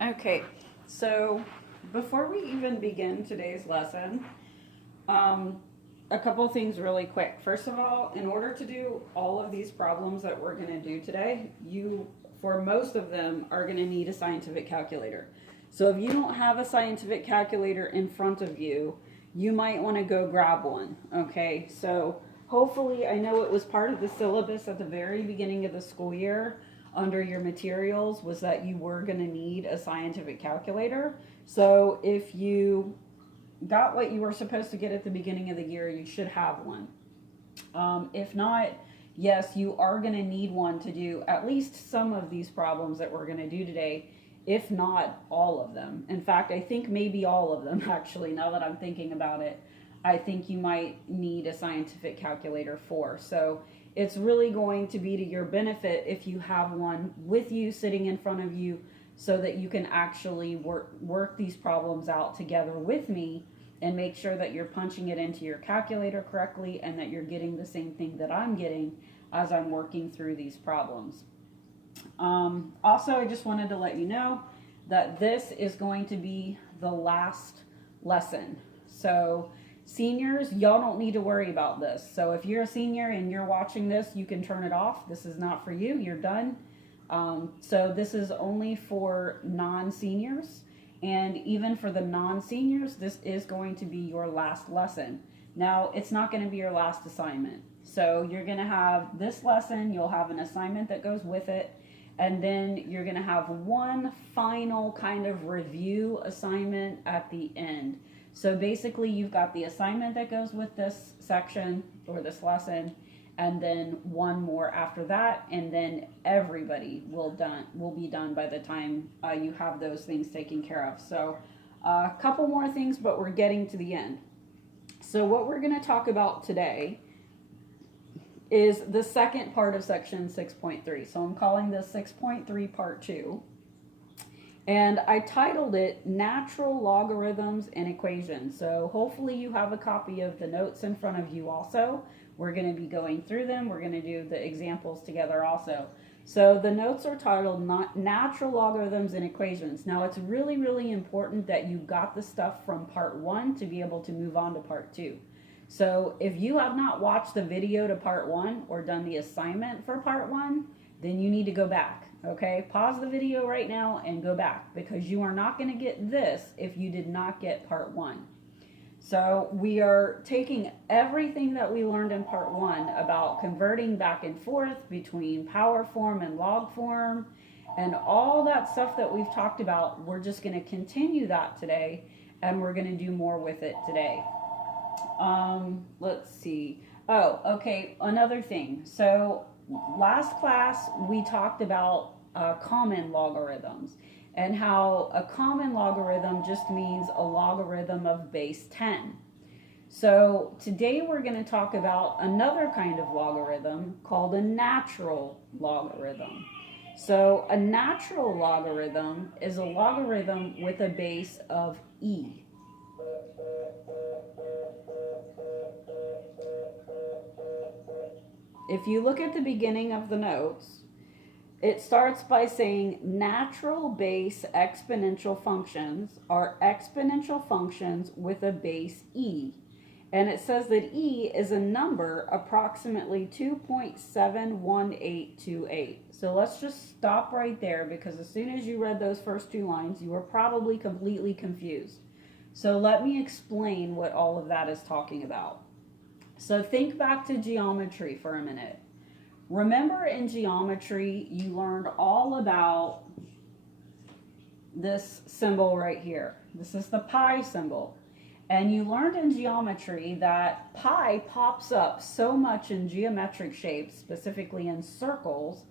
Okay, so before we even begin today's lesson, a couple things really quick. First of all, in order to do all of these problems that we're going to do today, for most of them, are going to need a scientific calculator. So if you don't have a scientific calculator in front of you, you might want to go grab one. Okay, so hopefully, I know it was part of the syllabus at the very beginning of the school year under your materials was that you were going to need a scientific calculator. So if you got what you were supposed to get at the beginning of the year, you should have one. If not, yes, you are going to need one to do at least some of these problems that we're going to do today, if not all of them. In fact, I think maybe all of them, actually, now that I'm thinking about it. I think you might need a scientific calculator for. So it's really going to be to your benefit if you have one with you sitting in front of you so that you can actually work these problems out together with me and make sure that you're punching it into your calculator correctly and that you're getting the same thing that I'm getting as I'm working through these problems. Also, I just wanted to let you know that this is going to be the last lesson. So seniors, y'all don't need to worry about this. So if you're a senior and you're watching this, you can turn it off. This is not for you. You're done. So this is only for non-seniors. And even for the non-seniors, this is going to be your last lesson. Now, it's not going to be your last assignment. So you're going to have this lesson, you'll have an assignment that goes with it, and then you're going to have one final kind of review assignment at the end. So basically, you've got the assignment that goes with this section or this lesson, and then one more after that, and then everybody will be done by the time you have those things taken care of. So a couple more things, but we're getting to the end. So what we're going to talk about today is the second part of section 6.3. So I'm calling this 6.3 part 2. And I titled it Natural Logarithms and Equations. So hopefully you have a copy of the notes in front of you also. We're going to be going through them. We're going to do the examples together also. So the notes are titled Natural Logarithms and Equations. Now it's really, really important that you got the stuff from part 1 to be able to move on to part 2. So if you have not watched the video to part 1 or done the assignment for part 1, then you need to go back. Okay, pause the video right now and go back because you are not going to get this if you did not get part 1. So we are taking everything that we learned in part 1 about converting back and forth between power form and log form and all that stuff that we've talked about. We're just going to continue that today and we're going to do more with it today. Let's see. Oh, okay, another thing. So last class we talked about common logarithms and how a common logarithm just means a logarithm of base 10. So today we're going to talk about another kind of logarithm called a natural logarithm. So a natural logarithm is a logarithm with a base of e. If you look at the beginning of the notes, it starts by saying natural base exponential functions are exponential functions with a base e. And it says that e is a number approximately 2.71828. So let's just stop right there because as soon as you read those first 2 lines, you were probably completely confused. So let me explain what all of that is talking about. So think back to geometry for a minute. Remember in geometry, you learned all about this symbol right here. This is the pi symbol. And you learned in geometry that pi pops up so much in geometric shapes, specifically in circles,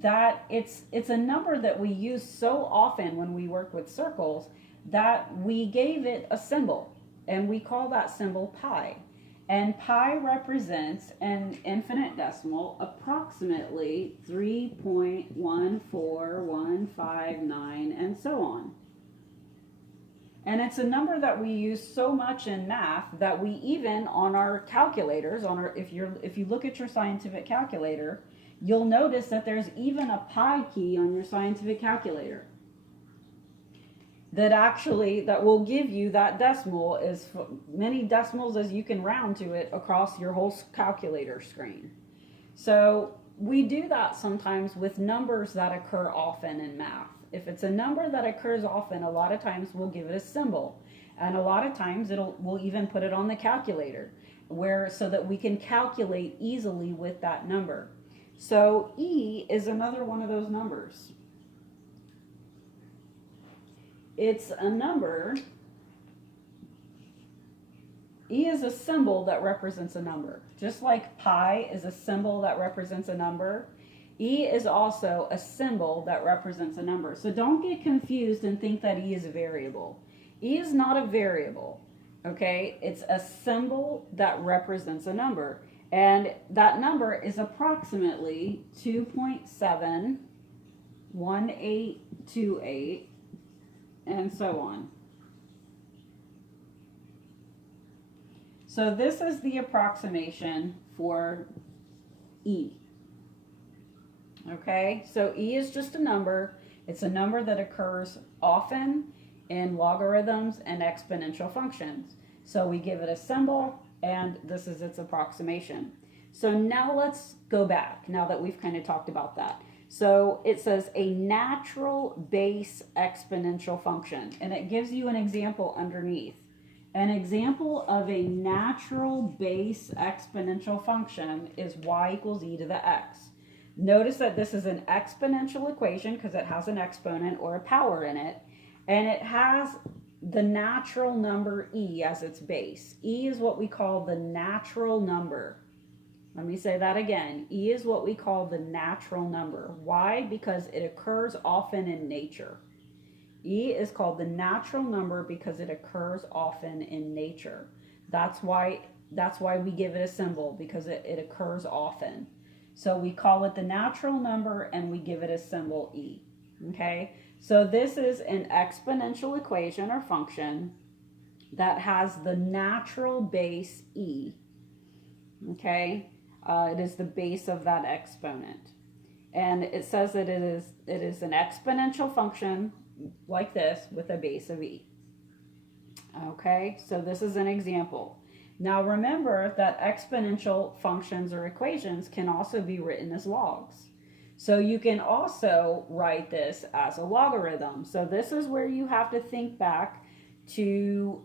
that it's a number that we use so often when we work with circles that we gave it a symbol. And we call that symbol pi. And pi represents an infinite decimal, approximately 3.14159, and so on. And it's a number that we use so much in math that we even on our calculators, if you look at your scientific calculator, you'll notice that there's even a pi key on your scientific calculator. that will give you that decimal as many decimals as you can round to it across your whole calculator screen. So we do that sometimes with numbers that occur often in math. If it's a number that occurs often, a lot of times we'll give it a symbol, and a lot of times we'll even put it on the calculator so that we can calculate easily with that number. So E is another one of those numbers. It's a number. E is a symbol that represents a number. Just like pi is a symbol that represents a number, E is also a symbol that represents a number. So don't get confused and think that E is a variable. E is not a variable, okay? It's a symbol that represents a number. And that number is approximately 2.71828, and so on. So this is the approximation for E. Okay, so E is just a number. It's a number that occurs often in logarithms and exponential functions. So we give it a symbol, and this is its approximation. So now let's go back, now that we've kind of talked about that. So it says a natural base exponential function, and it gives you an example underneath. An example of a natural base exponential function is y equals e to the x. Notice that this is an exponential equation because it has an exponent or a power in it, and it has the natural number e as its base. E is what we call the natural number. Let me say that again. E is what we call the natural number. Why? Because it occurs often in nature. E is called the natural number because it occurs often in nature. That's why we give it a symbol, because it occurs often. So we call it the natural number and we give it a symbol E. Okay? So this is an exponential equation or function that has the natural base E. Okay? It is the base of that exponent. And it says that it is an exponential function like this with a base of E. Okay, so this is an example. Now remember that exponential functions or equations can also be written as logs. So you can also write this as a logarithm. So this is where you have to think back to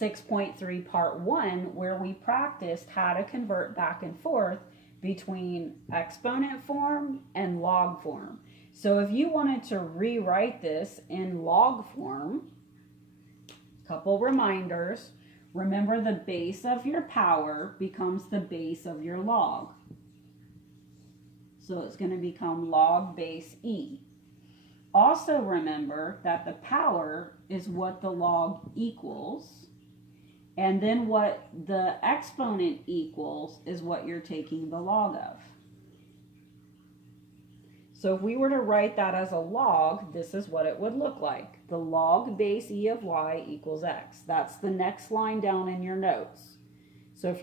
6.3 part 1, where we practiced how to convert back and forth between exponent form and log form. So if you wanted to rewrite this in log form, couple reminders. Remember, the base of your power becomes the base of your log. So it's going to become log base E. Also remember that the power is what the log equals, and then what the exponent equals is what you're taking the log of. So if we were to write that as a log, this is what it would look like. The log base E of y equals x. That's the next line down in your notes. So if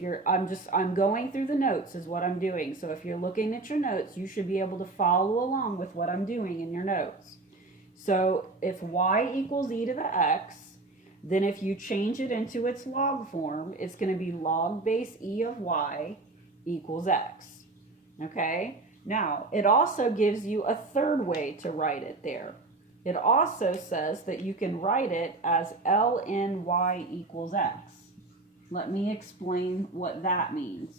I'm going through the notes is what I'm doing. So if you're looking at your notes, you should be able to follow along with what I'm doing in your notes. So if y equals e to the x, then if you change it into its log form, it's going to be log base e of y equals x. Okay? Now, it also gives you a third way to write it there. It also says that you can write it as ln y equals x. Let me explain what that means.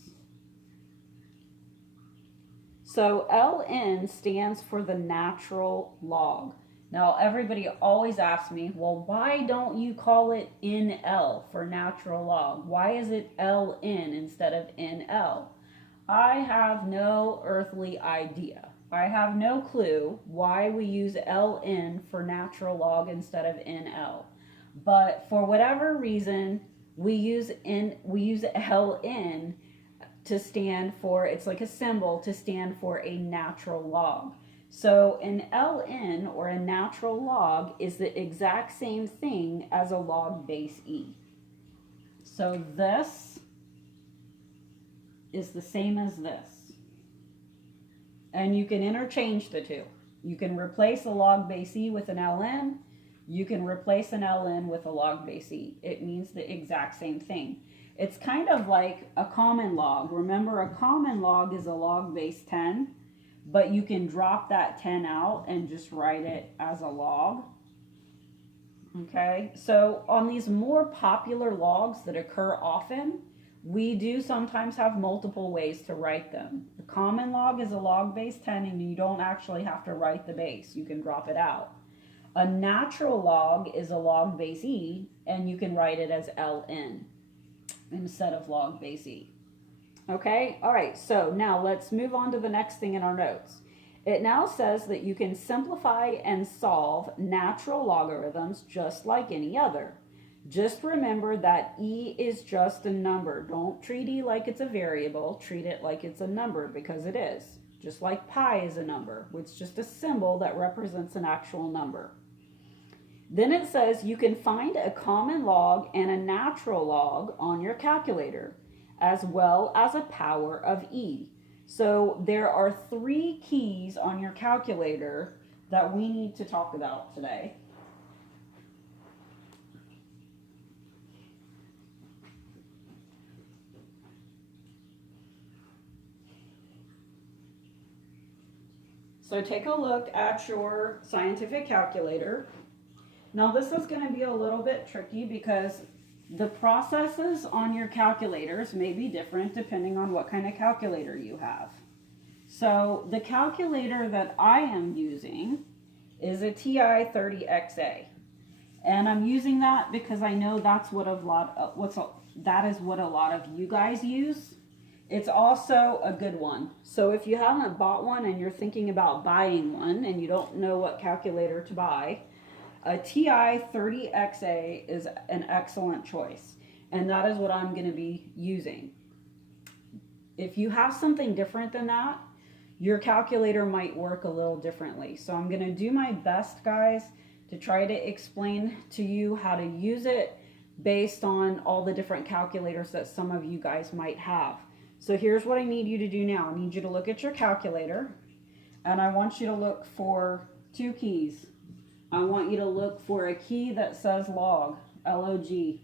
So ln stands for the natural log. Now, everybody always asks me, well, why don't you call it NL for natural log? Why is it ln instead of NL? I have no earthly idea. I have no clue why we use ln for natural log instead of NL. But for whatever reason, we use ln to stand for, it's like a symbol to stand for a natural log. So an ln, or a natural log, is the exact same thing as a log base e. So this is the same as this. And you can interchange the two. You can replace a log base e with an ln. you can replace an ln with a log base e. It means the exact same thing. It's kind of like a common log. Remember, a common log is a log base 10, but you can drop that 10 out and just write it as a log. Okay, so on these more popular logs that occur often, we do sometimes have multiple ways to write them. The common log is a log base 10, and you don't actually have to write the base. You can drop it out. A natural log is a log base e, and you can write it as ln instead of log base e. Okay, all right, so now let's move on to the next thing in our notes. It now says that you can simplify and solve natural logarithms just like any other. Just remember that e is just a number. Don't treat e like it's a variable. Treat it like it's a number, because it is. Just like pi is a number. It's just a symbol that represents an actual number. Then it says you can find a common log and a natural log on your calculator, as well as a power of e. So there are 3 keys on your calculator that we need to talk about today. So take a look at your scientific calculator. Now this is going to be a little bit tricky because the processes on your calculators may be different depending on what kind of calculator you have. So the calculator that I am using is a TI-30XA. And I'm using that because I know that's what that is what a lot of you guys use. It's also a good one. So if you haven't bought one and you're thinking about buying one and you don't know what calculator to buy, a TI-30XA is an excellent choice. And that is what I'm going to be using. If you have something different than that, your calculator might work a little differently. So I'm going to do my best, guys, to try to explain to you how to use it based on all the different calculators that some of you guys might have. So here's what I need you to do now. I need you to look at your calculator, and I want you to look for 2 keys. I want you to look for a key that says log, L-O-G.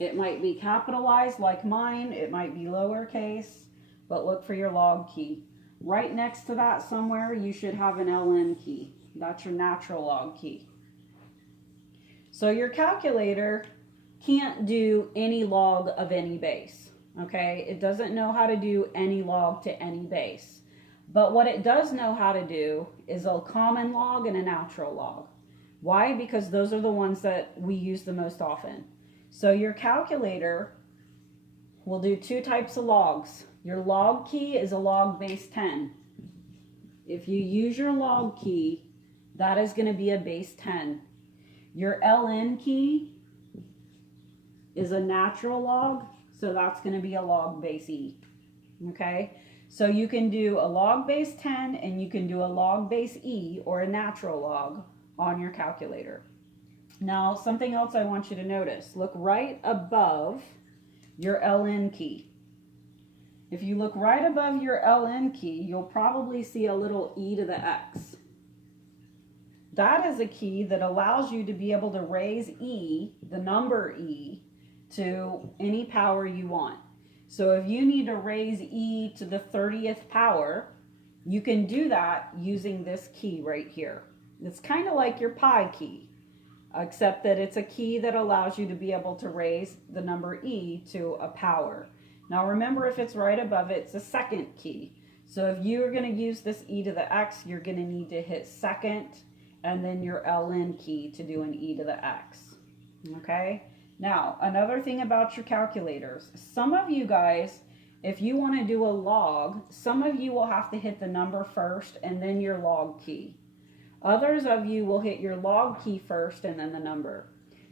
It might be capitalized like mine, it might be lowercase, but look for your log key. Right next to that somewhere, you should have an ln key. That's your natural log key. So your calculator can't do any log of any base, okay? It doesn't know how to do any log to any base. But what it does know how to do is a common log and a natural log. Why? Because those are the ones that we use the most often. So your calculator will do 2 types of logs. Your log key is a log base 10. If you use your log key, that is going to be a base 10. Your ln key is a natural log, so that's going to be a log base e. Okay? So you can do a log base 10 and you can do a log base e, or a natural log, on your calculator. Now, something else I want you to notice. Look right above your ln key. If you look right above your ln key, you'll probably see a little e to the x. That is a key that allows you to be able to raise e, the number e, to any power you want. So if you need to raise e to the 30th power, you can do that using this key right here. It's kind of like your pi key, except that it's a key that allows you to be able to raise the number e to a power. Now remember, if it's right above it, it's a second key. So if you're going to use this e to the x, you're going to need to hit second and then your ln key to do an e to the x. Okay? Now, another thing about your calculators. Some of you guys, if you want to do a log, some of you will have to hit the number first and then your log key. Others of you will hit your log key first and then the number.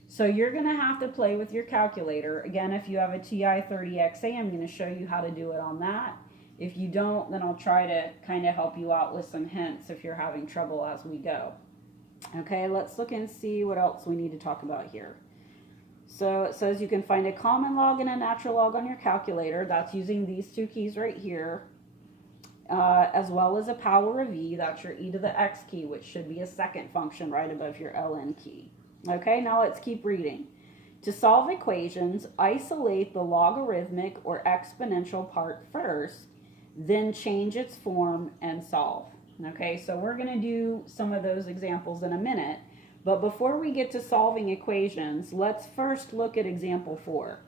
So you're going to have to play with your calculator. Again, if you have a TI-30XA, I'm going to show you how to do it on that. If you don't, then I'll try to kind of help you out with some hints if you're having trouble as we go. Okay, let's look and see what else we need to talk about here. So it says you can find a common log and a natural log on your calculator. That's using these 2 keys right here. as well as a power of e, that's your e to the x key, which should be a second function right above your ln key. Okay, now let's keep reading. To solve equations, isolate the logarithmic or exponential part first, then change its form and solve. Okay, so we're going to do some of those examples in a minute, but before we get to solving equations, let's first look at example 4.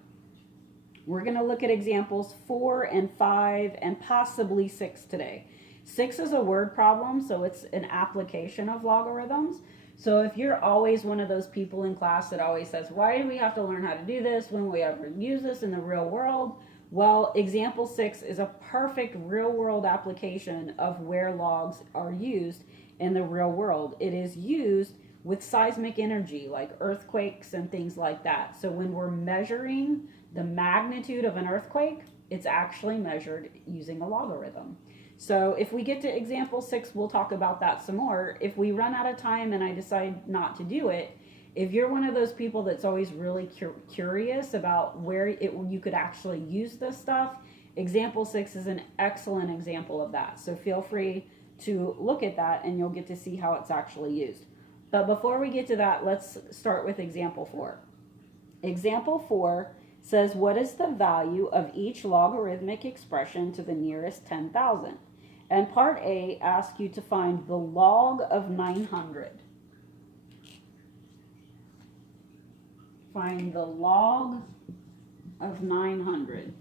We're going to look at examples 4 and 5 and possibly 6 today. 6 is a word problem, so it's an application of logarithms. So if you're always one of those people in class that always says, why do we have to learn how to do this when we ever use this in the real world? Well, example 6 is a perfect real world application of where logs are used in the real world. It is used with seismic energy like earthquakes and things like that. So when we're measuring the magnitude of an earthquake, it's actually measured using a logarithm. So if we get to example 6, we'll talk about that some more. If we run out of time and I decide not to do it, if you're one of those people that's always really curious about where you could actually use this stuff, example 6 is an excellent example of that. So feel free to look at that and you'll get to see how it's actually used. But before we get to that, let's start with example 4. Example 4 says, what is the value of each logarithmic expression to the nearest 10,000? And part A asks you to find the log of 900. Find the log of 900.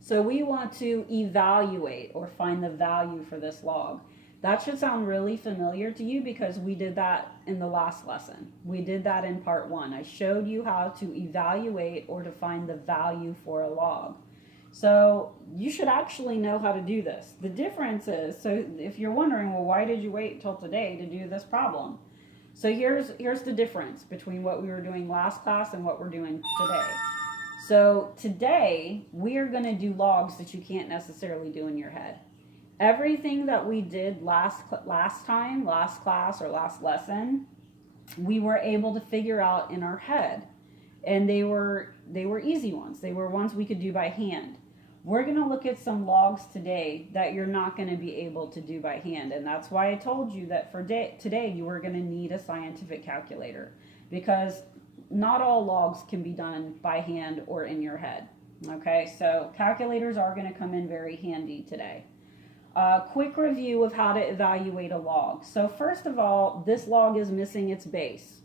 So we want to evaluate or find the value for this log. That should sound really familiar to you because we did that in the last lesson. We did that in part 1. I showed you how to evaluate or to find the value for a log. So you should actually know how to do this. The difference is, so if you're wondering, well, why did you wait till today to do this problem? So here's the difference between what we were doing last class and what we're doing today. So today we are going to do logs that you can't necessarily do in your head. Everything that we did last class or last lesson, we were able to figure out in our head. And they were easy ones. They were ones we could do by hand. We're going to look at some logs today that you're not going to be able to do by hand. And that's why I told you that for today you were going to need a scientific calculator, because not all logs can be done by hand or in your head. Okay, so calculators are going to come in very handy today. Quick review of how to evaluate a log. So first of all, this log is missing its base.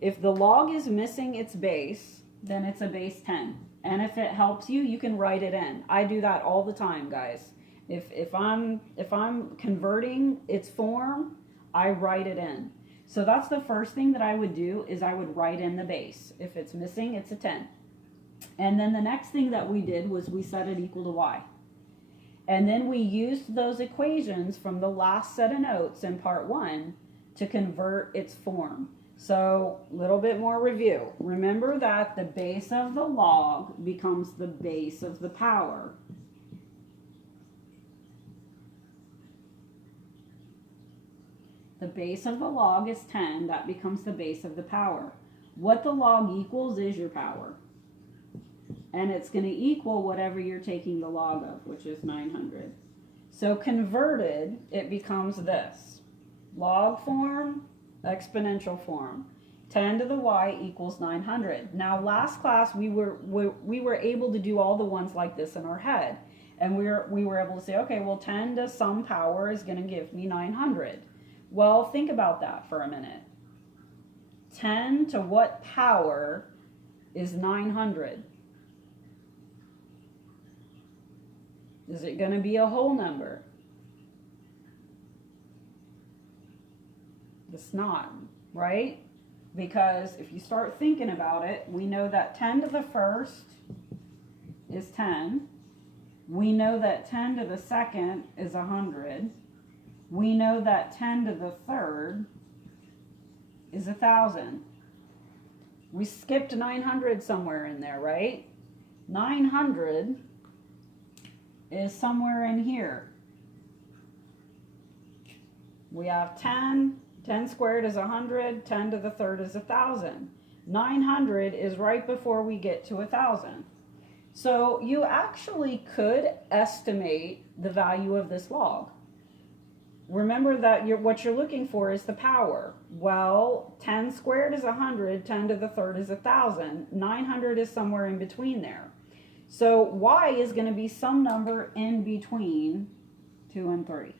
If the log is missing its base, then it's a base 10. And if it helps you, you can write it in. I do that all the time, guys. If I'm converting its form, I write it in. So that's the first thing that I would do, is I would write in the base. If it's missing, it's a 10. And then the next thing that we did was we set it equal to y. And then we used those equations from the last set of notes in part 1 to convert its form. So a little bit more review. Remember that the base of the log becomes the base of the power. The base of the log is 10. That becomes the base of the power. What the log equals is your power. And it's going to equal whatever you're taking the log of, which is 900. So converted, it becomes this. Log form, exponential form. 10 to the y equals 900. Now last class we were able to do all the ones like this in our head. And we were able to say, okay, well 10 to some power is going to give me 900. Well, think about that for a minute. 10 to what power is 900? Is it going to be a whole number? It's not, right? Because if you start thinking about it, we know that 10 to the first is 10. We know that 10 to the second is 100. We know that 10 to the third is 1,000. We skipped 900 somewhere in there, right? 900 is somewhere in here. We have 10. 10 squared is 100. 10 to the third is 1,000. 900 is right before we get to 1,000. So you actually could estimate the value of this log. Remember that what you're looking for is the power. Well, 10 squared is 100, 10 to the third is 1,000, 900 is somewhere in between there. So y is going to be some number in between 2 and 3.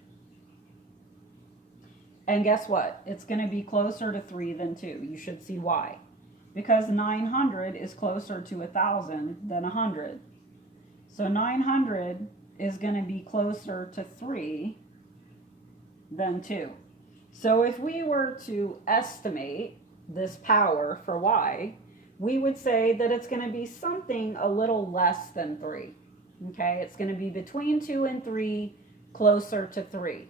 And guess what? It's going to be closer to 3 than 2. You should see why. Because 900 is closer to 1,000 than 100. So 900 is going to be closer to 3 than 2. So if we were to estimate this power for y, we would say that it's going to be something a little less than 3. Okay, it's going to be between 2 and 3, closer to 3.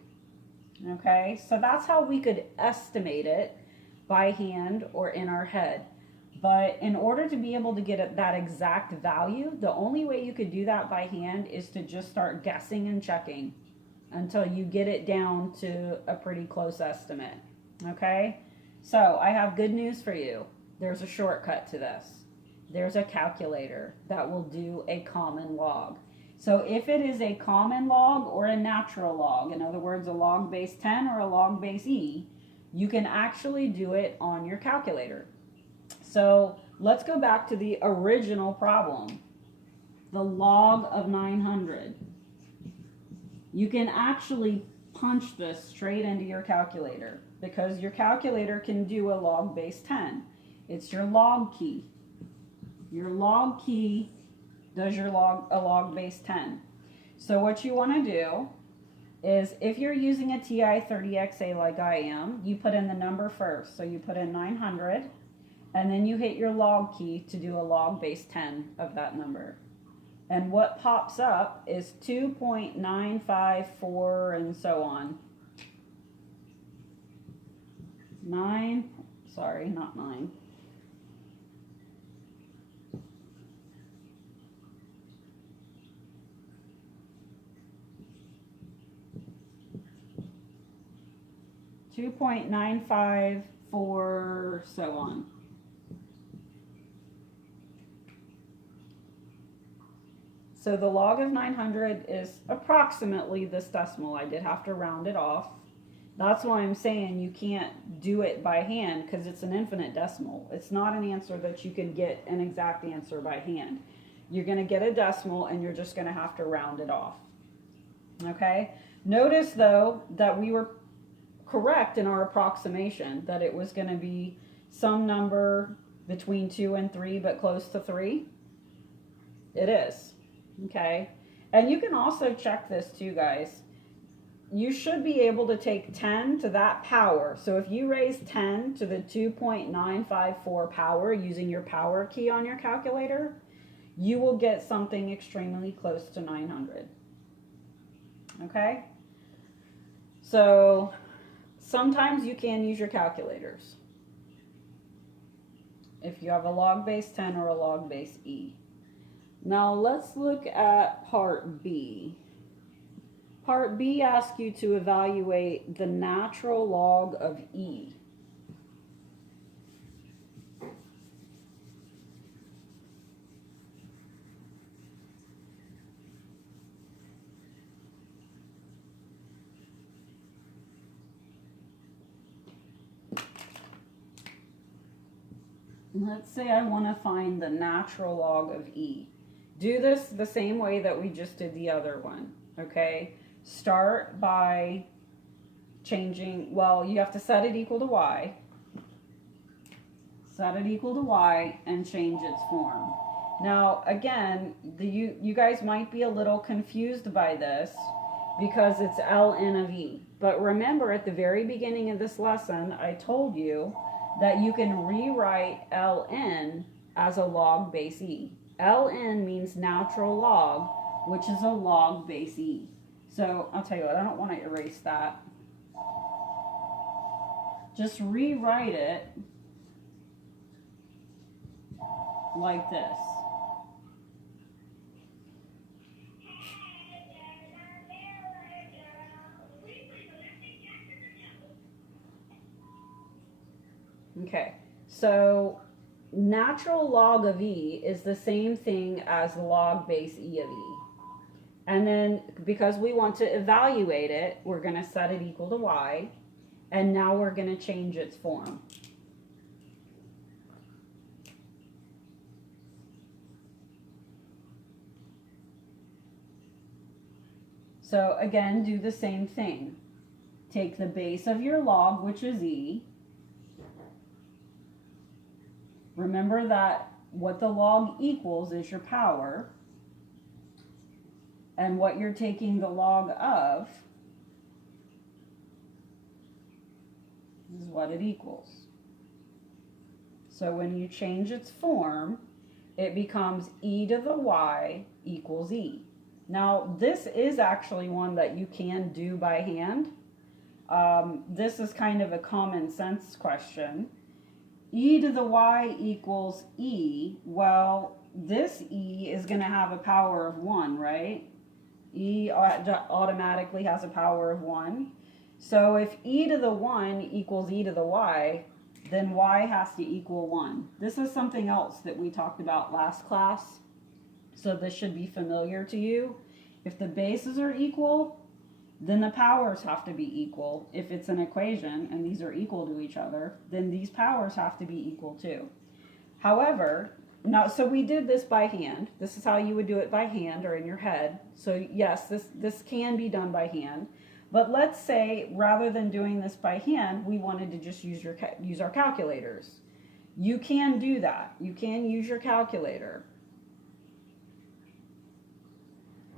Okay, so that's how we could estimate it by hand or in our head. But in order to be able to get that exact value, the only way you could do that by hand is to just start guessing and checking until you get it down to a pretty close estimate. Okay, so I have good news for you. There's a shortcut to this. There's a calculator that will do a common log. So if it is a common log or a natural log, in other words, a log base 10 or a log base e, you can actually do it on your calculator. So let's go back to the original problem, the log of 900. You can actually punch this straight into your calculator because your calculator can do a log base 10. It's your log key. Your log key does a log base 10. So what you want to do is, if you're using a TI-30XA like I am, you put in the number first. So you put in 900, and then you hit your log key to do a log base 10 of that number. And what pops up is 2.954 and so on. 9, sorry, not 9. .954, so on. So the log of 900 is approximately this decimal. I did have to round it off. That's why I'm saying you can't do it by hand, because it's an infinite decimal. It's not an answer that you can get an exact answer by hand. You're going to get a decimal and you're just going to have to round it off. Okay? Notice though that we were correct in our approximation, that it was going to be some number between 2 and 3 but close to 3. It is. Okay, and you can also check this too, guys. You should be able to take 10 to that power. So if you raise 10 to the 2.954 power using your power key on your calculator, you will get something extremely close to 900. Okay, so sometimes you can use your calculators if you have a log base 10 or a log base e. Now let's look at part B. Part B asks you to evaluate the natural log of e. Let's say I want to find the natural log of e. Do this the same way that we just did the other one, okay? Start by changing, well, you have to set it equal to y. Set it equal to y and change its form. Now, again, you guys might be a little confused by this because it's ln of e. But remember, at the very beginning of this lesson, I told you that you can rewrite ln as a log base e. ln means natural log, which is a log base e. So I'll tell you what, I don't want to erase that. Just rewrite it like this. Okay, so natural log of e is the same thing as log base e of e. And then because we want to evaluate it, we're going to set it equal to y. And now we're going to change its form. So again, do the same thing. Take the base of your log, which is e. Remember that what the log equals is your power. And what you're taking the log of is what it equals. So when you change its form, it becomes e to the y equals e. Now, this is actually one that you can do by hand. This is kind of a common sense question. E to the y equals e. Well, this e is going to have a power of 1, right? E automatically has a power of 1. So if e to the 1 equals e to the y, then y has to equal 1. This is something else that we talked about last class. So this should be familiar to you. If the bases are equal, then the powers have to be equal. If it's an equation and these are equal to each other, then these powers have to be equal too. However, so we did this by hand. This is how you would do it by hand or in your head. So yes, this can be done by hand. But let's say rather than doing this by hand, we wanted to just use our calculators. You can do that. You can use your calculator.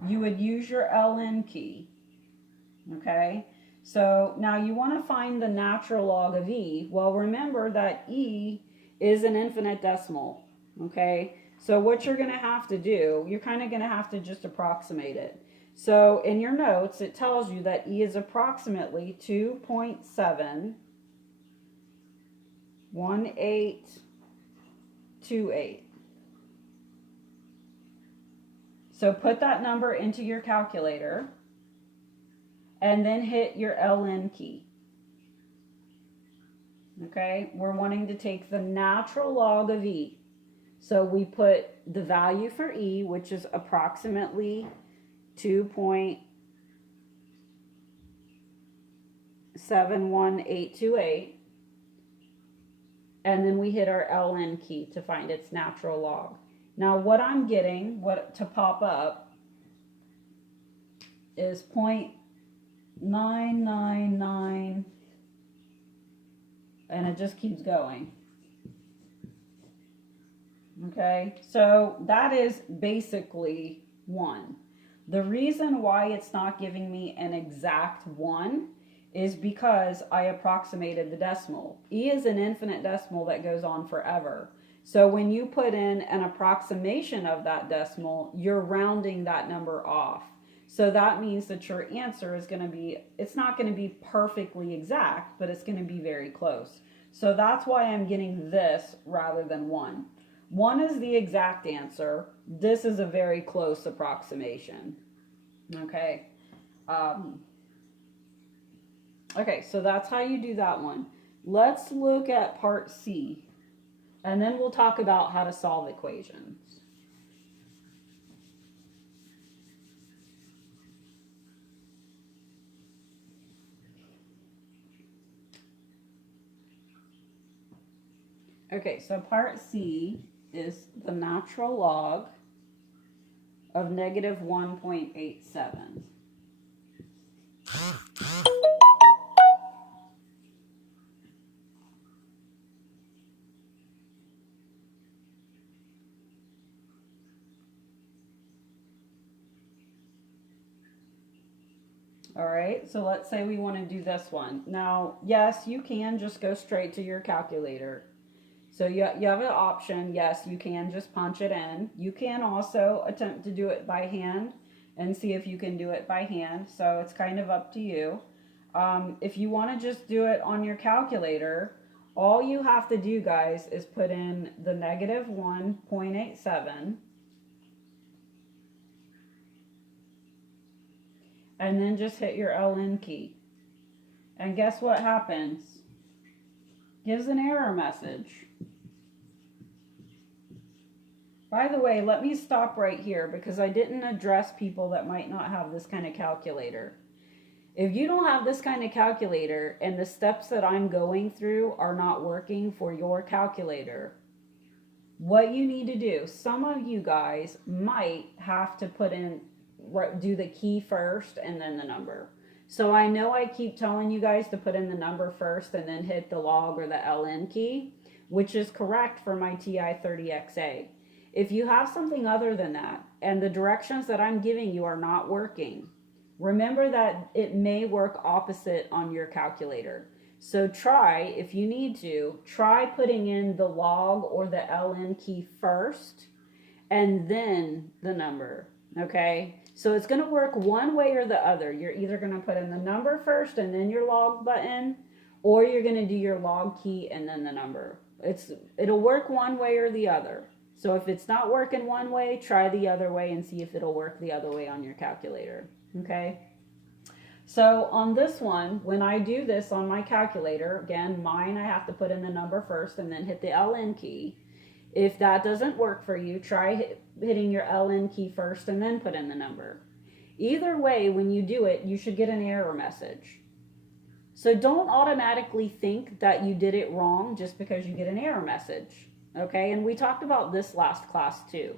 You would use your ln key. Okay? So now you want to find the natural log of e. Well, remember that e is an infinite decimal. Okay? So what you're going to have to do, you're kind of going to have to just approximate it. So in your notes, it tells you that e is approximately 2.71828. So put that number into your calculator and then hit your ln key. Okay, we're wanting to take the natural log of e. So we put the value for e, which is approximately 2.71828. And then we hit our ln key to find its natural log. Now what I'm getting, to pop up, is 0.999, and it just keeps going. Okay, so that is basically 1. The reason why it's not giving me an exact 1 is because I approximated the decimal. E is an infinite decimal that goes on forever. So when you put in an approximation of that decimal, you're rounding that number off. So that means that your answer is going to be, it's not going to be perfectly exact, but it's going to be very close. So that's why I'm getting this rather than 1. 1 is the exact answer. This is a very close approximation. Okay. Okay, so that's how you do that one. Let's look at part C. And then we'll talk about how to solve equations. Okay, so part C is the natural log of negative 1.87. All right, so let's say we want to do this one. Now, yes, you can just go straight to your calculator. So you have an option. Yes, you can just punch it in. You can also attempt to do it by hand and see if you can do it by hand. So it's kind of up to you. If you want to just do it on your calculator, all you have to do, guys, is put in the negative 1.87. And then just hit your ln key. And guess what happens? Gives an error message. By the way, let me stop right here because I didn't address people that might not have this kind of calculator. If you don't have this kind of calculator and the steps that I'm going through are not working for your calculator, what you need to do, some of you guys might have to do the key first and then the number. So I know I keep telling you guys to put in the number first and then hit the log or the LN key, which is correct for my TI-30XA. If you have something other than that and the directions that I'm giving you are not working, remember that it may work opposite on your calculator. So try, if you need to, try putting in the log or the LN key first and then the number, okay? So it's going to work one way or the other. You're either going to put in the number first and then your log button, or you're going to do your log key and then the number. It'll work one way or the other. So if it's not working one way, try the other way and see if it'll work the other way on your calculator, okay? So on this one, when I do this on my calculator, again, mine, I have to put in the number first and then hit the LN key. If that doesn't work for you, try hitting your LN key first and then put in the number. Either way, when you do it, you should get an error message. So don't automatically think that you did it wrong just because you get an error message, okay? And we talked about this last class too.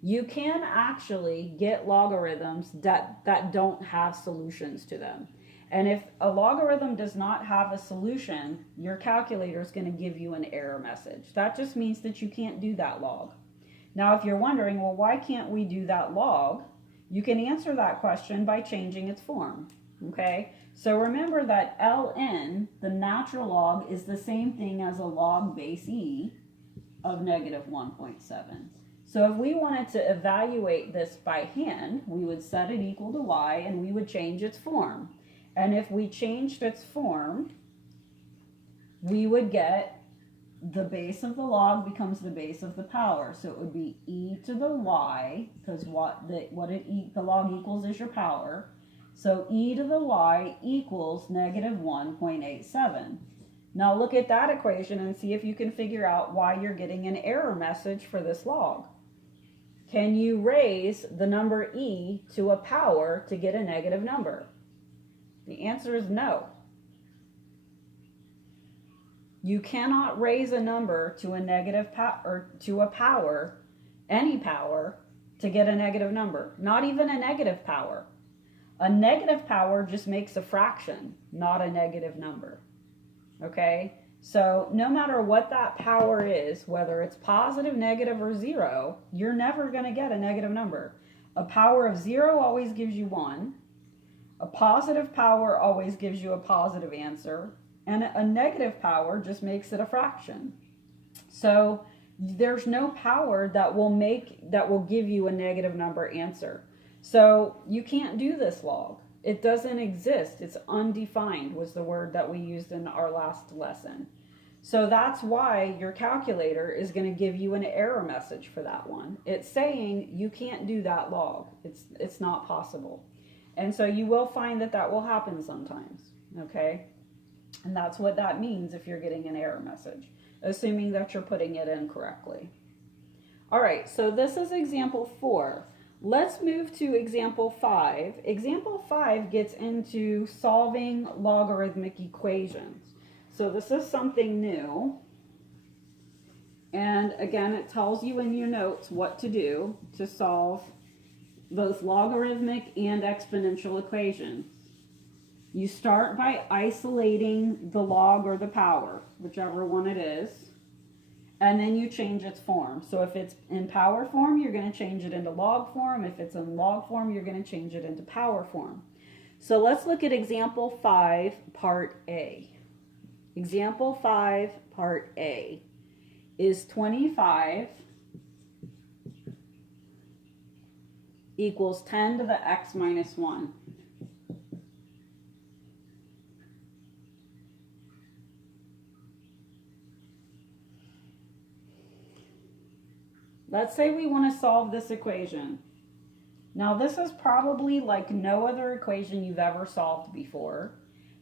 You can actually get logarithms that don't have solutions to them. And if a logarithm does not have a solution, your calculator is going to give you an error message. That just means that you can't do that log. Now, if you're wondering, well, why can't we do that log? You can answer that question by changing its form, okay? So remember that ln, the natural log, is the same thing as a log base e of negative 1.7. So if we wanted to evaluate this by hand, we would set it equal to y and we would change its form. And if we changed its form, we would get the base of the log becomes the base of the power. So it would be e to the y, because the log equals is your power. So e to the y equals negative 1.87. Now look at that equation and see if you can figure out why you're getting an error message for this log. Can you raise the number e to a power to get a negative number? The answer is no. You cannot raise a number to a negative or to a power, any power, to get a negative number. Not even a negative power. A negative power just makes a fraction, not a negative number. Okay? So no matter what that power is, whether it's positive, negative, or zero, you're never going to get a negative number. A power of 0 always gives you 1. A positive power always gives you a positive answer. And a negative power just makes it a fraction. So there's no power that will give you a negative number answer. So you can't do this log. It doesn't exist. It's undefined was the word that we used in our last lesson. So that's why your calculator is going to give you an error message for that one. It's saying you can't do that log. It's not possible. And so you will find that will happen sometimes, okay? And that's what that means if you're getting an error message, assuming that you're putting it in correctly. All right, so this is example 4. Let's move to example 5. Example 5 gets into solving logarithmic equations. So this is something new. And again, it tells you in your notes what to do to solve both logarithmic and exponential equations. You start by isolating the log or the power, whichever one it is, and then you change its form. So if it's in power form, you're going to change it into log form. If it's in log form, you're going to change it into power form. So let's look at example 5, part A. Example 5, part A is 25 equals 10 to the x minus 1. Let's say we want to solve this equation. Now this is probably like no other equation you've ever solved before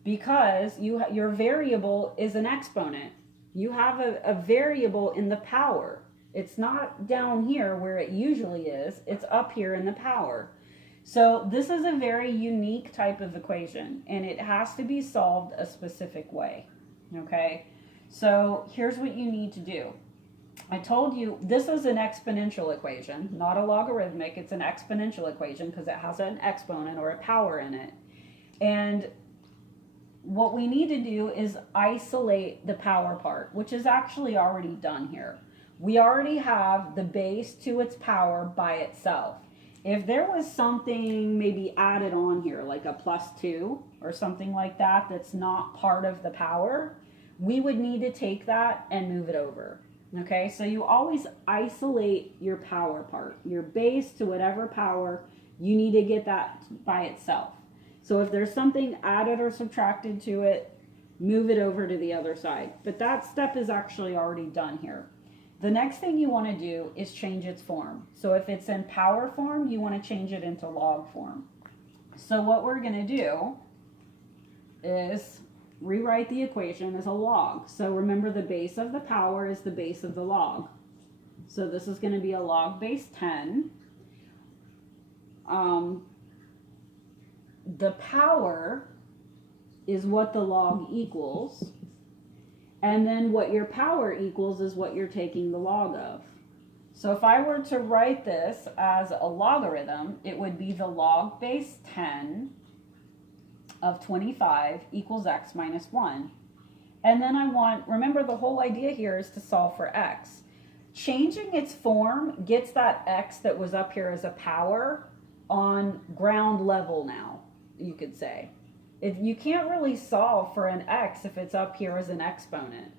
because your variable is an exponent. You have a variable in the power. It's not down here where it usually is. It's up here in the power. So this is a very unique type of equation, and it has to be solved a specific way, okay? So here's what you need to do. I told you this is an exponential equation, not a logarithmic. It's an exponential equation because it has an exponent or a power in it. And what we need to do is isolate the power part, which is actually already done here. We already have the base to its power by itself. If there was something maybe added on here, like a +2 or something like that, that's not part of the power, we would need to take that and move it over. Okay, so you always isolate your power part, your base to whatever power, you need to get that by itself. So if there's something added or subtracted to it, move it over to the other side. But that step is actually already done here. The next thing you want to do is change its form. So if it's in power form, you want to change it into log form. So what we're going to do is rewrite the equation as a log. So remember, the base of the power is the base of the log. So this is going to be a log base 10. The power is what the log equals. And then what your power equals is what you're taking the log of. So if I were to write this as a logarithm, it would be the log base 10 of 25 equals x minus 1. And then remember the whole idea here is to solve for x. Changing its form gets that x that was up here as a power on ground level now, you could say. If you can't really solve for an x if it's up here as an exponent.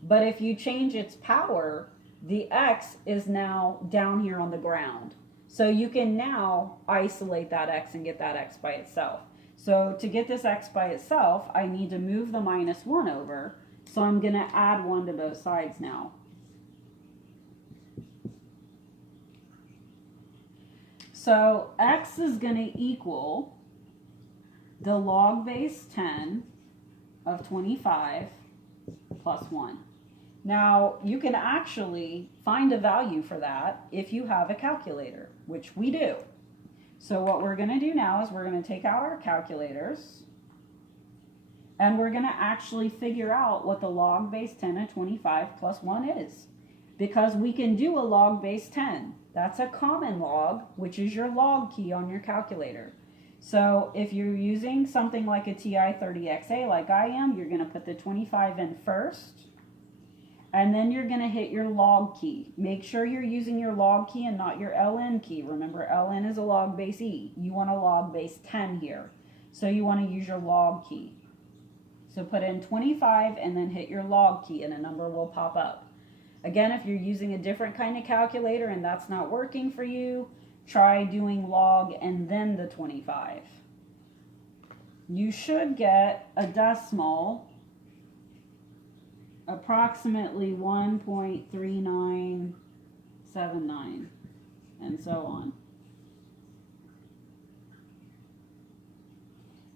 But if you change its power, the x is now down here on the ground. So you can now isolate that x and get that x by itself. So to get this x by itself, I need to move the -1 over. So I'm going to add 1 to both sides now. So x is going to equal the log base 10 of 25 plus 1. Now, you can actually find a value for that if you have a calculator, which we do. So what we're going to do now is we're going to take out our calculators, and we're going to actually figure out what the log base 10 of 25 plus 1 is. Because we can do a log base 10. That's a common log, which is your log key on your calculator. So if you're using something like a TI-30XA like I am, you're going to put the 25 in first, and then you're going to hit your log key. Make sure you're using your log key and not your LN key. Remember, LN is a log base E. You want a log base 10 here. So you want to use your log key. So put in 25 and then hit your log key and a number will pop up. Again, if you're using a different kind of calculator and that's not working for you, try doing log and then the 25. You should get a decimal approximately 1.3979 and so on.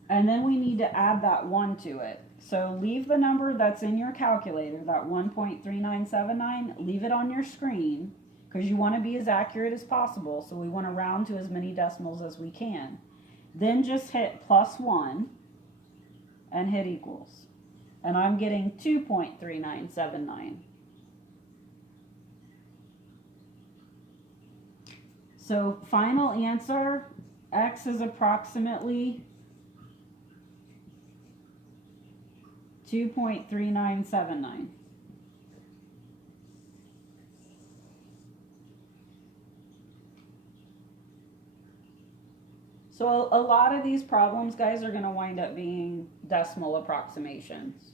And then we need to add that 1 to it. So leave the number that's in your calculator, that 1.3979, leave it on your screen because you want to be as accurate as possible. So we want to round to as many decimals as we can. Then just hit +1 and hit equals. And I'm getting 2.3979. So final answer, x is approximately 2.3979. So a lot of these problems, guys, are going to wind up being decimal approximations.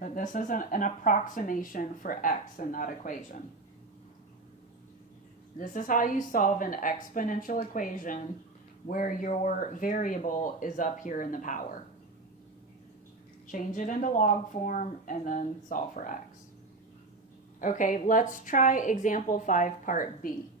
But this is an approximation for x in that equation. This is how you solve an exponential equation where your variable is up here in the power. Change it into log form and then solve for x. Okay, let's try example 5 part B.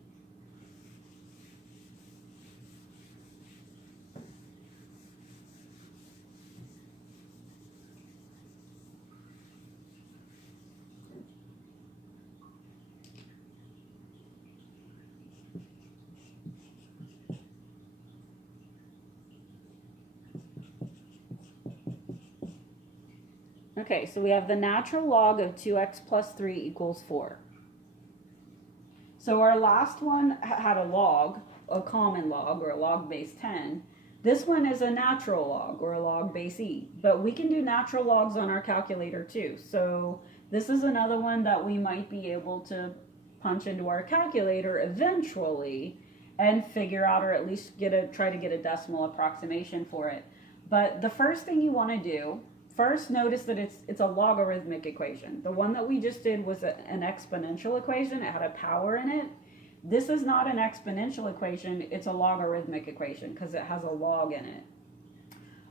Okay, so we have the natural log of 2x plus 3 equals 4. So our last one had a log, a common log, or a log base 10. This one is a natural log, or a log base e. But we can do natural logs on our calculator too. So this is another one that we might be able to punch into our calculator eventually and figure out, or at least try to get a decimal approximation for it. But the first thing you want to do, first notice that it's a logarithmic equation. The one that we just did was an exponential equation. It had a power in it. This is not an exponential equation, it's a logarithmic equation because it has a log in it.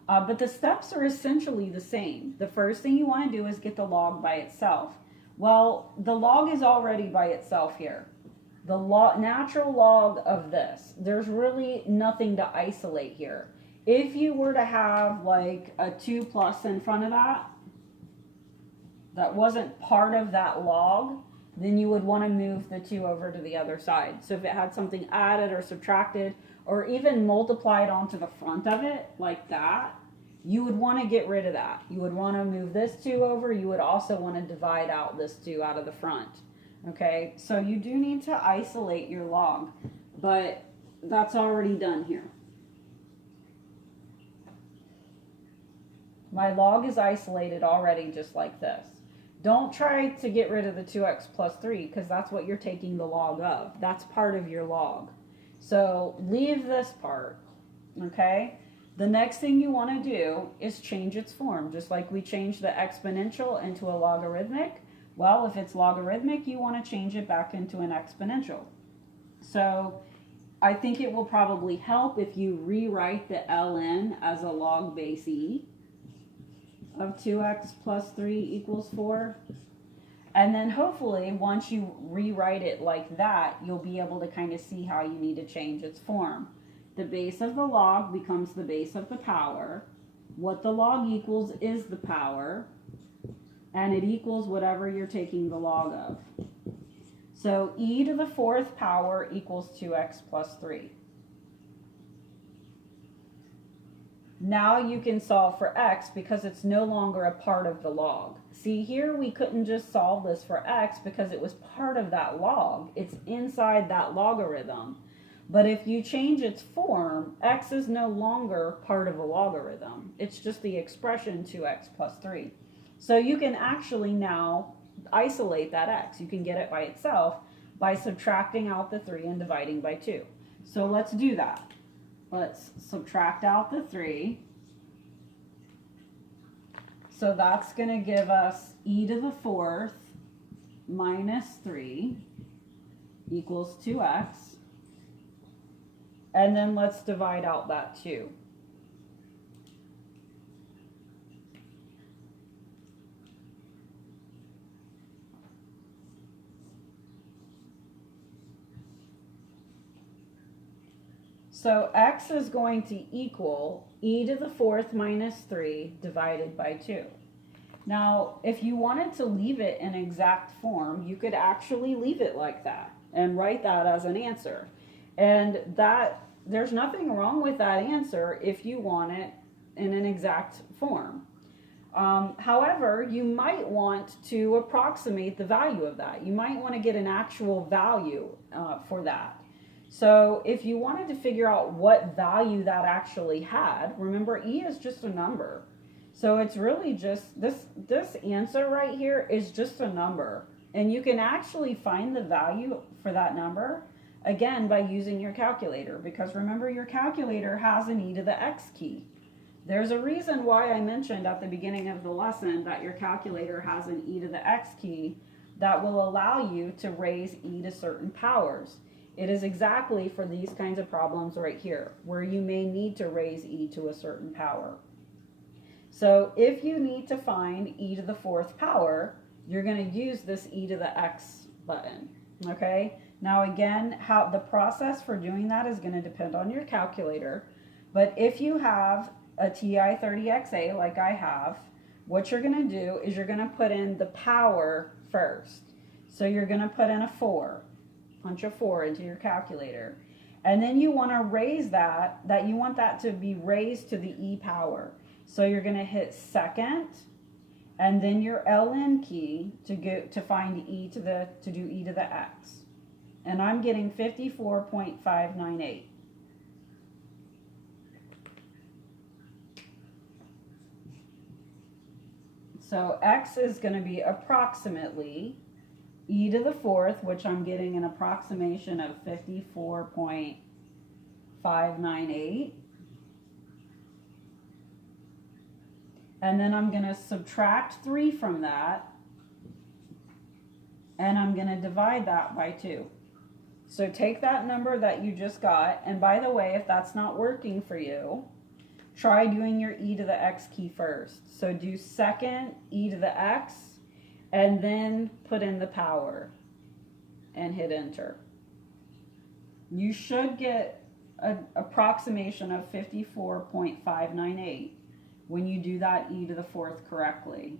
But the steps are essentially the same. The first thing you want to do is get the log by itself. Well, the log is already by itself here. The natural log of this, there's really nothing to isolate here. If you were to have like a 2 plus in front of that wasn't part of that log, then you would want to move the 2 over to the other side. So if it had something added or subtracted or even multiplied onto the front of it like that, you would want to get rid of that. You would want to move this 2 over. You would also want to divide out this 2 out of the front. Okay, so you do need to isolate your log, but that's already done here. My log is isolated already just like this. Don't try to get rid of the 2x plus 3 because that's what you're taking the log of. That's part of your log. So leave this part, okay? The next thing you want to do is change its form. Just like we changed the exponential into a logarithmic. Well, if it's logarithmic, you want to change it back into an exponential. So I think it will probably help if you rewrite the ln as a log base e of 2x plus 3 equals 4. And then hopefully once you rewrite it like that, you'll be able to kind of see how you need to change its form. The base of the log becomes the base of the power. What the log equals is the power, and it equals whatever you're taking the log of. So e to the 4th power equals 2x plus 3. Now you can solve for x because it's no longer a part of the log. See, here we couldn't just solve this for x because it was part of that log. It's inside that logarithm. But if you change its form, x is no longer part of a logarithm. It's just the expression 2x plus 3. So you can actually now isolate that x. You can get it by itself by subtracting out the 3 and dividing by 2. So let's do that. Let's subtract out the 3. So that's going to give us e to the 4th minus 3 equals 2x. And then let's divide out that 2. So x is going to equal e to the 4th minus 3 divided by 2. Now, if you wanted to leave it in exact form, you could actually leave it like that and write that as an answer. And that there's nothing wrong with that answer if you want it in an exact form. However, you might want to approximate the value of that. You might want to get an actual value for that. So if you wanted to figure out what value that actually had, remember e is just a number. So it's really just, this answer right here is just a number. And you can actually find the value for that number, again, by using your calculator. Because remember, your calculator has an e to the x key. There's a reason why I mentioned at the beginning of the lesson that your calculator has an e to the x key that will allow you to raise e to certain powers. It is exactly for these kinds of problems right here, where you may need to raise e to a certain power. So if you need to find e to the 4th power, you're going to use this e to the x button, okay? Now again, how the process for doing that is going to depend on your calculator, but if you have a TI-30XA like I have, what you're going to do is you're going to put in the power first. So you're going to put in a 4. Punch a 4 into your calculator. And then you want to raise that you want that to be raised to the e power. So you're going to hit second, and then your ln key to find to do e to the x. And I'm getting 54.598. So x is going to be approximately e to the fourth, which I'm getting an approximation of 54.598. And then I'm going to subtract 3 from that, and I'm going to divide that by 2. So take that number that you just got, and by the way, if that's not working for you, try doing your e to the x key first. So do second e to the x, and then put in the power, and hit enter. You should get an approximation of 54.598 when you do that e to the fourth correctly.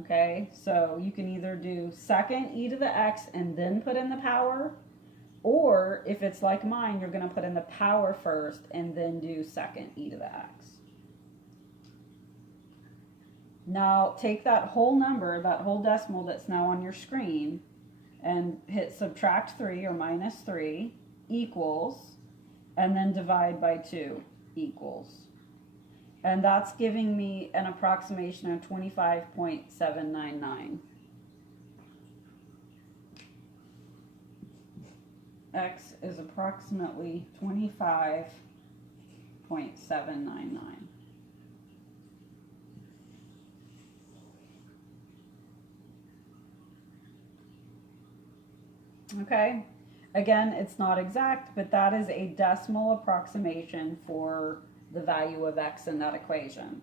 Okay, so you can either do second e to the x and then put in the power, or if it's like mine, you're going to put in the power first and then do second e to the x. Now take that whole number, that whole decimal that's now on your screen, and hit subtract 3 or minus 3 equals, and then divide by 2 equals. And that's giving me an approximation of 25.799. X is approximately 25.799. Okay, again, it's not exact, but that is a decimal approximation for the value of x in that equation.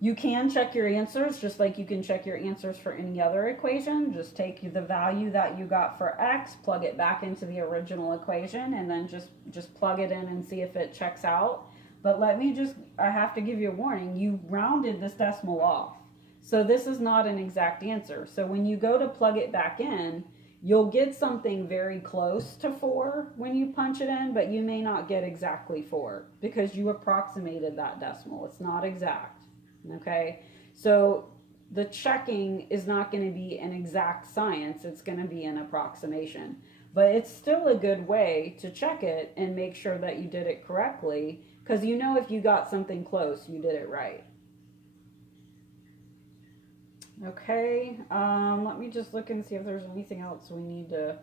You can check your answers just like you can check your answers for any other equation. Just take the value that you got for x, plug it back into the original equation, and then just plug it in and see if it checks out. But I have to give you a warning, you rounded this decimal off. So this is not an exact answer. So when you go to plug it back in, you'll get something very close to 4 when you punch it in, but you may not get exactly 4 because you approximated that decimal. It's not exact, okay? So the checking is not going to be an exact science. It's going to be an approximation. But it's still a good way to check it and make sure that you did it correctly, because you know if you got something close, you did it right. Okay, let me just look and see if there's anything else we need to...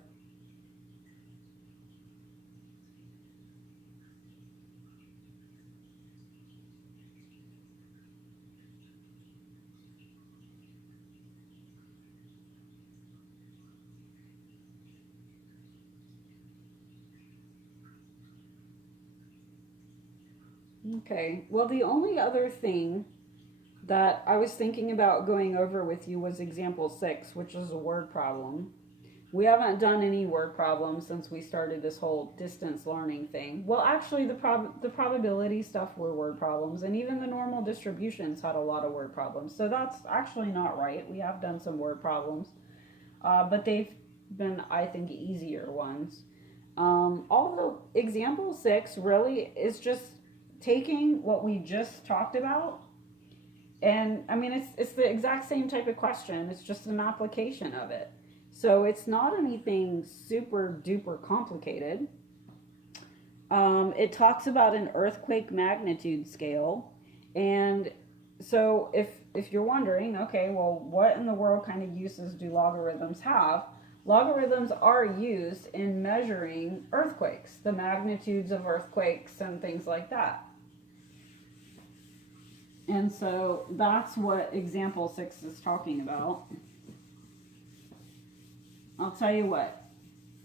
Okay, well, the only other thing that I was thinking about going over with you was example 6, which is a word problem. We haven't done any word problems since we started this whole distance learning thing. Well, actually, the probability stuff were word problems, and even the normal distributions had a lot of word problems. So that's actually not right. We have done some word problems, but they've been, I think, easier ones. Although example 6 really is just taking what we just talked about. And I mean, it's the exact same type of question. It's just an application of it. So it's not anything super duper complicated. It talks about an earthquake magnitude scale. And so if you're wondering, okay, well, what in the world kind of uses do logarithms have? Logarithms are used in measuring earthquakes, the magnitudes of earthquakes and things like that. And so that's what example 6 is talking about. I'll tell you what,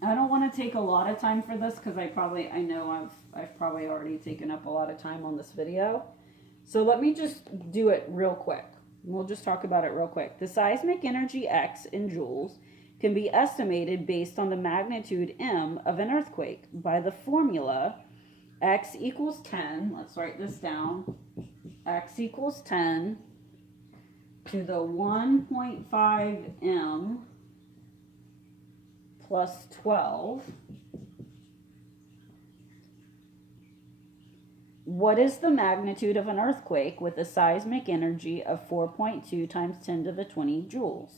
I don't want to take a lot of time for this because I know I've probably already taken up a lot of time on this video. So let me just do it real quick. We'll just talk about it real quick. The seismic energy X in joules can be estimated based on the magnitude M of an earthquake by the formula X equals 10. Let's write this down. X equals 10 to the 1.5 M plus 12 what is the magnitude of an earthquake with a seismic energy of 4.2 times 10 to the 20 joules?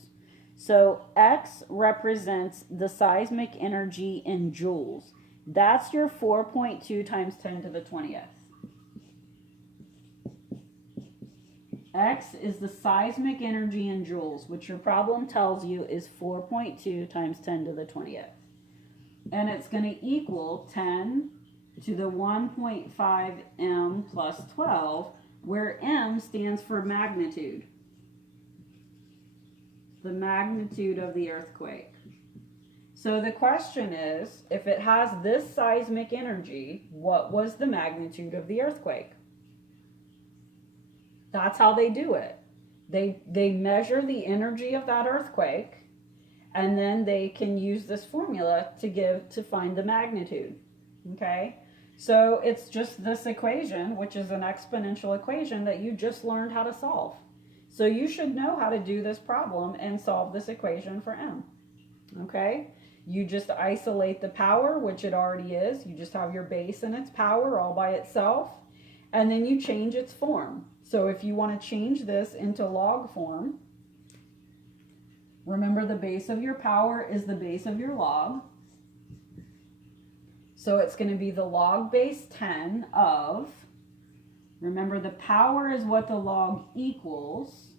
So X represents the seismic energy in joules. That's your 4.2 times 10 to the 20th. X is the seismic energy in joules, which your problem tells you is 4.2 times 10 to the 20th. And it's going to equal 10 to the 1.5 m plus 12, where m stands for magnitude. The magnitude of the earthquake. So the question is, if it has this seismic energy, what was the magnitude of the earthquake? That's how they do it. They measure the energy of that earthquake, and then they can use this formula to find the magnitude. Okay? So it's just this equation, which is an exponential equation that you just learned how to solve. So you should know how to do this problem and solve this equation for m. Okay? You just isolate the power, which it already is. You just have your base and its power all by itself, and then you change its form. So if you want to change this into log form, remember the base of your power is the base of your log. So it's going to be the log base 10 of, remember the power is what the log equals,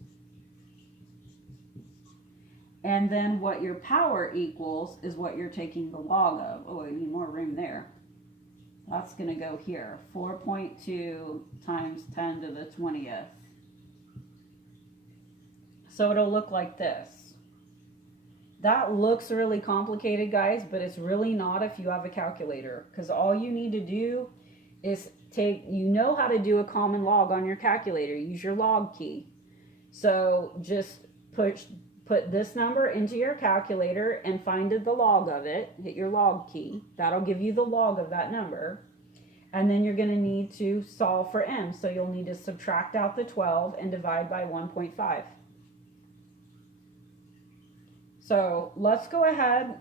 and then what your power equals is what you're taking the log of. Oh, I need more room there. That's going to go here, 4.2 times 10 to the 20th. So it'll look like this. That looks really complicated, guys, but it's really not if you have a calculator, because all you need to do is you know how to do a common log on your calculator. Use your log key. So just put this number into your calculator and find the log of it. Hit your log key. That'll give you the log of that number. And then you're going to need to solve for m. So you'll need to subtract out the 12 and divide by 1.5. So let's go ahead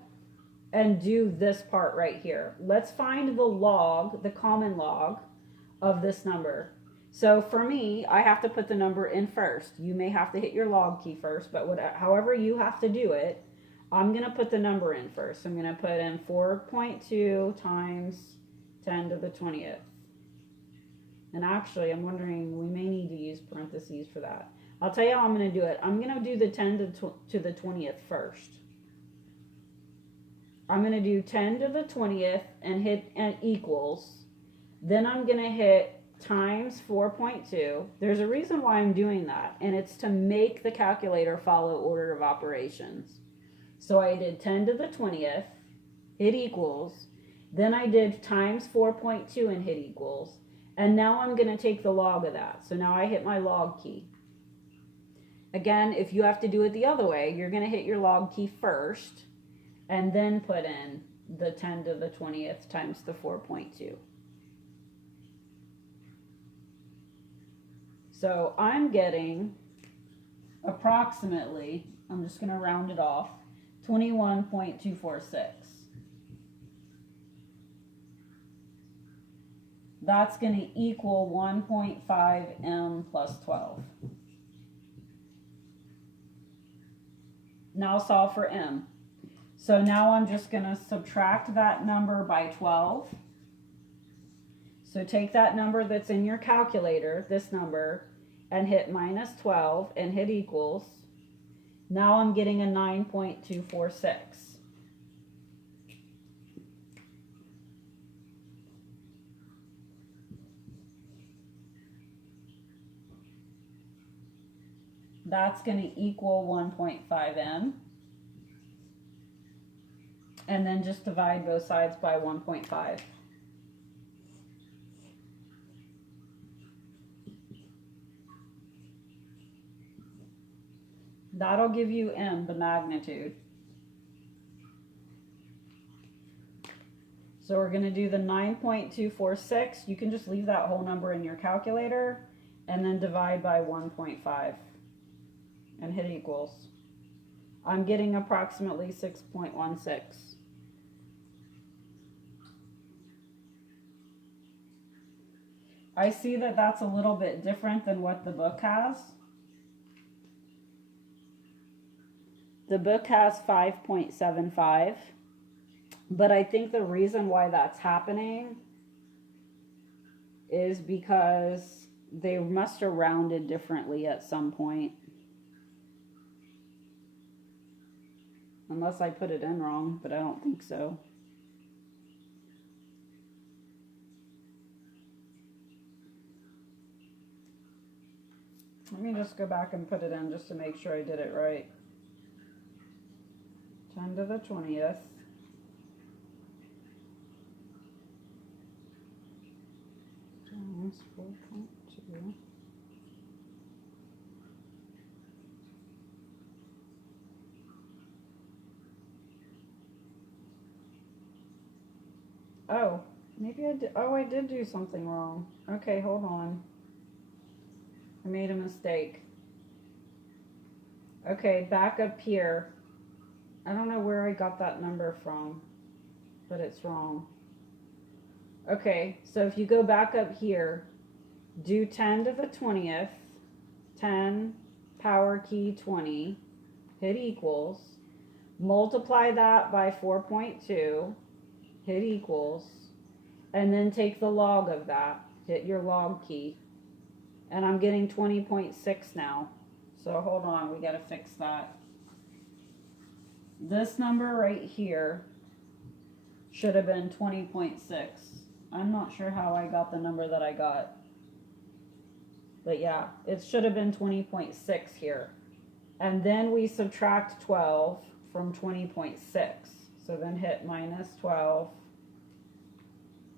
and do this part right here. Let's find the log, the common log of this number. So for me, I have to put the number in first. You may have to hit your log key first, but however you have to do it, I'm going to put the number in first. I'm going to put in 4.2 times 10 to the 20th. And actually, I'm wondering, we may need to use parentheses for that. I'll tell you how I'm going to do it. I'm going to do the 10 to the 20th first. I'm going to do 10 to the 20th and hit and equals. Then I'm going to hit times 4.2. There's a reason why I'm doing that, and it's to make the calculator follow order of operations. So I did 10 to the 20th, hit equals, then I did times 4.2 and hit equals, and now I'm going to take the log of that. So now I hit my log key. Again, if you have to do it the other way, you're going to hit your log key first, and then put in the 10 to the 20th times the 4.2. So I'm getting approximately, I'm just going to round it off, 21.246. That's going to equal 1.5 m plus 12. Now solve for m. So now I'm just going to subtract that number by 12. So take that number that's in your calculator, this number, and hit minus 12 and hit equals. Now I'm getting a 9.246. That's going to equal 1.5 m. And then just divide both sides by 1.5. That'll give you m, the magnitude. So we're going to do the 9.246. You can just leave that whole number in your calculator and then divide by 1.5 and hit equals. I'm getting approximately 6.16. I see that that's a little bit different than what the book has. The book has 5.75, but I think the reason why that's happening is because they must have rounded differently at some point. Unless I put it in wrong, but I don't think so. Let me just go back and put it in just to make sure I did it right. 10 to the 20th. Times 4.2. Oh, maybe I did. Oh, I did do something wrong. Okay, hold on. I made a mistake. Okay, back up here. I don't know where I got that number from, but it's wrong. Okay, so if you go back up here, do 10 to the 20th, 10 power key 20, hit equals, multiply that by 4.2, hit equals, and then take the log of that, hit your log key, and I'm getting 20.6 now. So hold on, we gotta fix that. This number right here should have been 20.6. I'm not sure how I got the number that I got. But yeah, it should have been 20.6 here. And then we subtract 12 from 20.6. So then hit minus 12.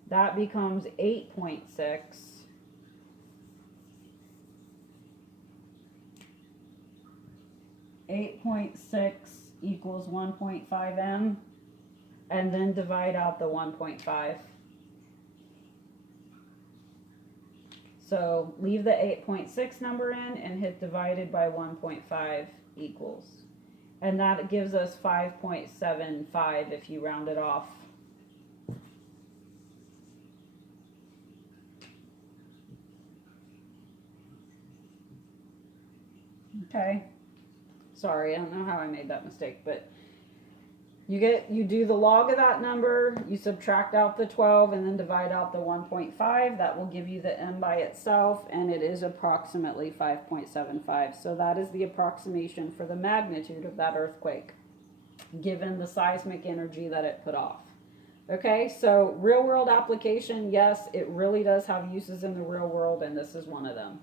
That becomes 8.6. 8.6 equals 1.5 m, and then divide out the 1.5. So leave the 8.6 number in and hit divided by 1.5 equals. And that gives us 5.75 if you round it off. Okay. Sorry, I don't know how I made that mistake, but you do the log of that number, you subtract out the 12 and then divide out the 1.5. That will give you the m by itself, and it is approximately 5.75. So that is the approximation for the magnitude of that earthquake, given the seismic energy that it put off. Okay, so real world application, yes, it really does have uses in the real world, and this is one of them.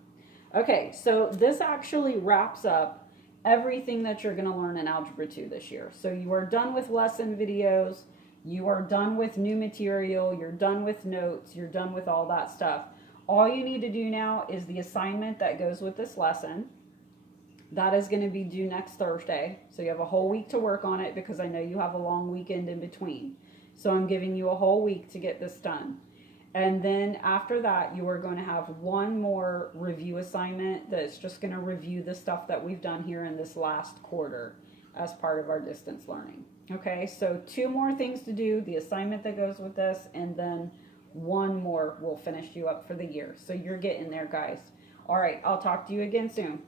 Okay, so this actually wraps up everything that you're going to learn in Algebra 2 this year. So you are done with lesson videos, you are done with new material, you're done with notes, you're done with all that stuff. All you need to do now is the assignment that goes with this lesson. That is going to be due next Thursday. So you have a whole week to work on it because I know you have a long weekend in between. So I'm giving you a whole week to get this done. And then after that, you are going to have one more review assignment that's just going to review the stuff that we've done here in this last quarter as part of our distance learning. Okay, so 2 more things to do, the assignment that goes with this, and then 1 more will finish you up for the year. So you're getting there, guys. All right, I'll talk to you again soon.